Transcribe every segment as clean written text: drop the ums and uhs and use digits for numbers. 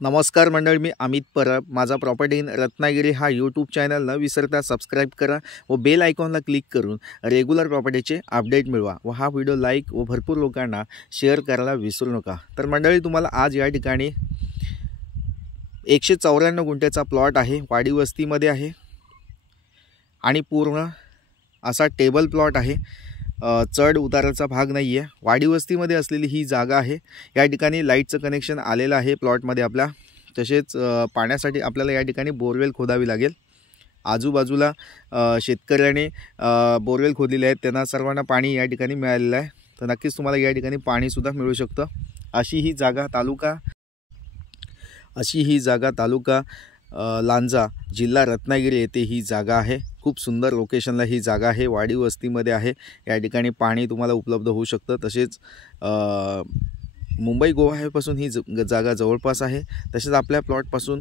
नमस्कार मंडळी, मी अमित परब. माझा प्रॉपर्टी इन रत्नागिरी हा यूट्यूब चॅनल न विसरता सबस्क्राईब करा व बेल आयकॉनला क्लिक करून रेग्युलर प्रॉपर्टीचे अपडेट मिळवा व हा व्हिडिओ लाईक व भरपूर लोकांना शेअर करायला विसरू नका. तर मंडळी, तुम्हाला आज या ठिकाणी 194 गुंठ्याचा प्लॉट आहे, वाडी वस्तीमध्ये आहे आणि पूर्ण असा टेबल प्लॉट आहे. चढ उताराचा भाग नाही आहे. वाडी वस्तीमध्ये असलेली ही जागा आहे. या ठिकाणी लाईटचं कनेक्शन आलेलं आहे प्लॉटमध्ये आपल्या. तसेच पाण्यासाठी आपल्याला या ठिकाणी बोरवेल खोदावी लागेल. आजूबाजूला शेतकऱ्याने बोरवेल खोदलेले आहेत, त्यांना सर्वांना पाणी या ठिकाणी मिळालेलं आहे. तर नक्कीच तुम्हाला या ठिकाणी पाणीसुद्धा मिळू शकतं. अशी ही जागा तालुका लांजा, जिल्हा रत्नागिरी येथे ही जागा आहे. खूप सुंदर लोकेशनला ही जागा आहे, वाडी वस्तीमध्ये आहे. या ठिकाणी पाणी तुम्हाला उपलब्ध होऊ शकतं. तसेच मुंबई गोवा हायवेपासून ही जागा जवळपास आहे. तसेच आपल्या प्लॉटपासून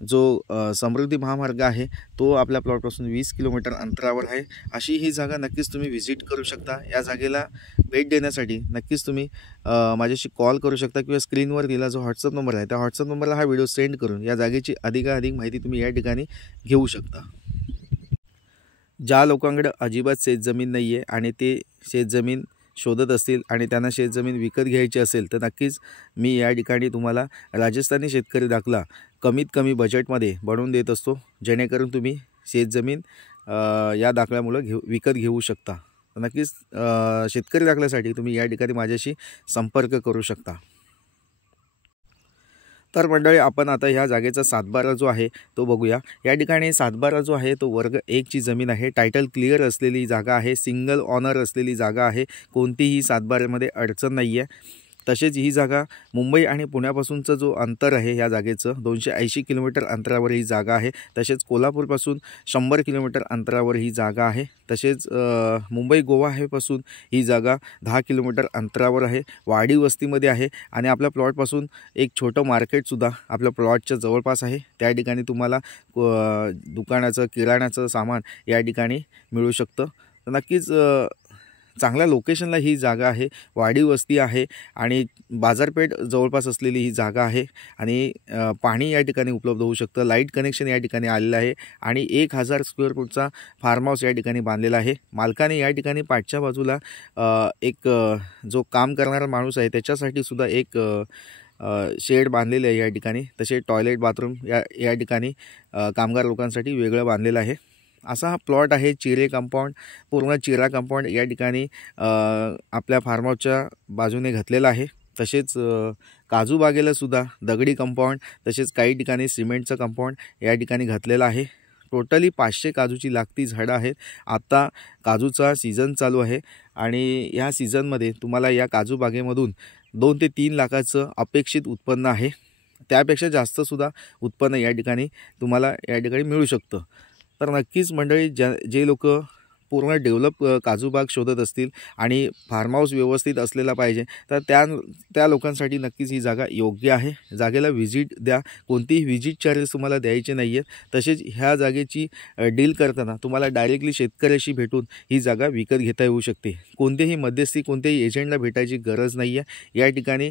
जो समृद्धी महामार्ग आहे तो आपल्या प्लॉटपासून 20 किलोमीटर अंतरावर आहे. अशी ही जागा नक्कीच तुम्ही व्हिजिट करू शकता. या जागेला भेट देण्यासाठी नक्कीच तुम्ही माझ्याशी कॉल करू शकता किंवा स्क्रीनवर दिला जो व्हॉट्सअप नंबर आहे त्या व्हॉट्सअप नंबरला हा व्हिडिओ सेंड करून या जागेची अधिकाधिक माहिती तुम्ही या ठिकाणी घेऊ शकता. ज्या लोकांकडे अजिबात शेतजमीन नाही आहे आणि ते शेतजमीन शोधत असतील आणि त्यांना शेतजमीन विकत घ्यायची असेल तर नक्कीच मी या ठिकाणी तुम्हाला राजस्थानी शेतकरी दाखला कमीत कमी बजेटमध्ये बनवून देत असतो, जेणेकरून तुम्ही शेतजमीन या दाखल्यामुळे विकत घेऊ शकता. नक्कीच शेतकरी दाखल्यासाठी तुम्ही या ठिकाणी माझ्याशी संपर्क करू शकता. तर मंडळी, आपण आता ह्या जागेचा सातबारा जो आहे तो बघूया. या ठिकाणी सातबारा जो आहे तो वर्ग 1 ची जमीन आहे. टायटल क्लिअर असलेली जागा आहे, सिंगल ऑनर असलेली जागा आहे. कोणतीही सातबाऱ्यामध्ये अडचण नाही आहे. तसेच ही जागा मुंबई आणि पुण्यापासूनचं जो अंतर आहे ह्या जागेचं 280 किलोमीटर अंतरावर ही जागा आहे. तसेच कोल्हापूरपासून 100 किलोमीटर अंतरावर ही जागा आहे. तसेच मुंबई गोवा हायवेपासून ही जागा 10 किलोमीटर अंतरावर आहे. वाडी वस्तीमध्ये आहे आणि आपल्या प्लॉटपासून एक छोटं मार्केटसुद्धा आपल्या प्लॉटच्या जवळपास आहे. त्या ठिकाणी तुम्हाला दुकानाचं किराणाचं सामान या ठिकाणी मिळू शकतं. तर नक्कीच चांगल्या लोकेशनला ही जागा आहे. वाडी वस्ती आहे आणि बाजारपेठ जवळपास असलेली ही जागा आहे आणि पाणी या ठिकाणी उपलब्ध होऊ शकतं. लाईट कनेक्शन या ठिकाणी आलेलं आहे आणि 1000 स्क्वेअर फूटचा फार्म हाऊस या ठिकाणी बांधलेला आहे. मालकाने या ठिकाणी पाठच्या बाजूला एक जो काम करणारा माणूस आहे त्याच्यासाठी सुद्धा एक शेड बांधलेले आहे या ठिकाणी. तसे टॉयलेट बाथरूम या ठिकाणी कामगार लोकांसाठी वेगळं बांधलेलं आहे. असा हा प्लॉट आहे. चिरे कंपाऊंड, पूर्ण चिरा कंपाऊंड या ठिकाणी आपल्या फार्म हाऊसच्या बाजूने घातलेला आहे. तसेच काजू बागेला सुद्धा दगडी कंपाऊंड, तसेच काही ठिकाणी सिमेंटचं कंपाऊंड या ठिकाणी घातलेलं आहे. टोटली 500 काजूची लागती झाडं आहेत. आता काजूचा सीझन चालू आहे आणि ह्या सीझनमध्ये तुम्हाला या काजू बागेमधून 2 ते 3 लाखाचं अपेक्षित उत्पन्न आहे. त्यापेक्षा जास्तसुद्धा उत्पन्न या ठिकाणी तुम्हाला मिळू शकतं. तर नक्कीच मंडळी, जे लोक पूर्ण डेव्हलप काजूबाग शोधत असतील आणि फार्म हाऊस व्यवस्थित असलेला पाहिजे तर त्या लोकांसाठी नक्कीच ही जागा योग्य आहे. जागेला व्हिजिट द्या. कोणतीही व्हिजिट चार्जेस तुम्हाला द्यायचे नाही आहेत. तसेच ह्या जागेची डील करताना तुम्हाला डायरेक्टली शेतकऱ्याशी भेटून ही जागा विकत घेता येऊ शकते. कोणतेही मध्यस्थी, कोणत्याही एजंटला भेटायची गरज नाही आहे. या ठिकाणी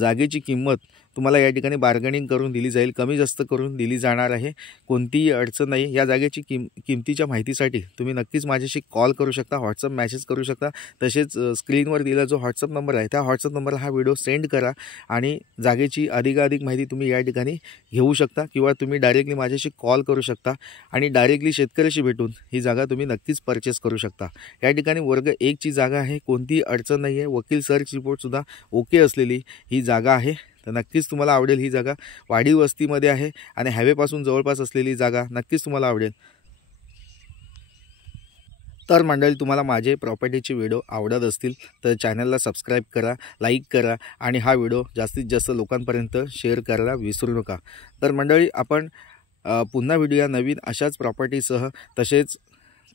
जागेची किंमत तुम्हाला या ठिकाणी बार्गेनिंग करून दिली जाईल, कमी जास्त करून दिली जाणार आहे. कोणतीही अडचण नाही. या जागेची किमतीच्या माहितीसाठी तुम्ही नक्कीच माझ्याशी कॉल करू शकता, व्हॉट्सअप मॅसेज करू शकता. तसेच स्क्रीनवर दिला जो व्हॉट्सअप नंबर आहे त्या व्हॉट्सअप नंबरला हा व्हिडिओ सेंड करा आणि जागेची अधिकाधिक माहिती तुम्ही या ठिकाणी घेऊ शकता किंवा तुम्ही डायरेक्टली माझ्याशी कॉल करू शकता आणि डायरेक्टली शेतकऱ्याशी भेटून ही जागा तुम्ही नक्कीच परचेस करू शकता. या ठिकाणी वर्ग 1 ची जागा आहे. कोणतीही अडचण नाही आहे. वकील सर्च रिपोर्टसुद्धा ओके असलेली ही जागा आहे. तर नक्कीच तुम्हाला आवडेल. ही जागा वाडी वस्तीमध्ये आहे आणि हायवेपासून जवळपास असलेली जागा नक्कीच तुम्हाला आवडेल. तर मंडळी, तुम्हाला माझे प्रॉपर्टीचे व्हिडिओ आवडत असतील तर चॅनलला सबस्क्राईब करा, लाईक करा आणि हा व्हिडिओ जास्तीत जास्त लोकांपर्यंत शेअर करायला विसरू नका. तर मंडळी, आपण पुन्हा व्हिडिओ नवीन अशाच प्रॉपर्टीसह, तसेच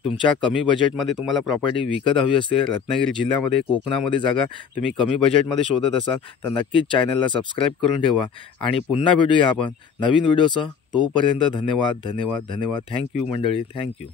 तुमच्या कमी बजेटमध्ये तुम्हाला प्रॉपर्टी विकत हवी असते, रत्नागिरी जिल्ह्यामध्ये, कोकणामध्ये जागा तुम्ही कमी बजेटमध्ये शोधत असाल तर नक्कीच चॅनलला सबस्क्राईब करून ठेवा आणि पुन्हा भेटूया आपण नवीन व्हिडिओसह. तोपर्यंत धन्यवाद. थँक्यू मंडळी, थँक्यू.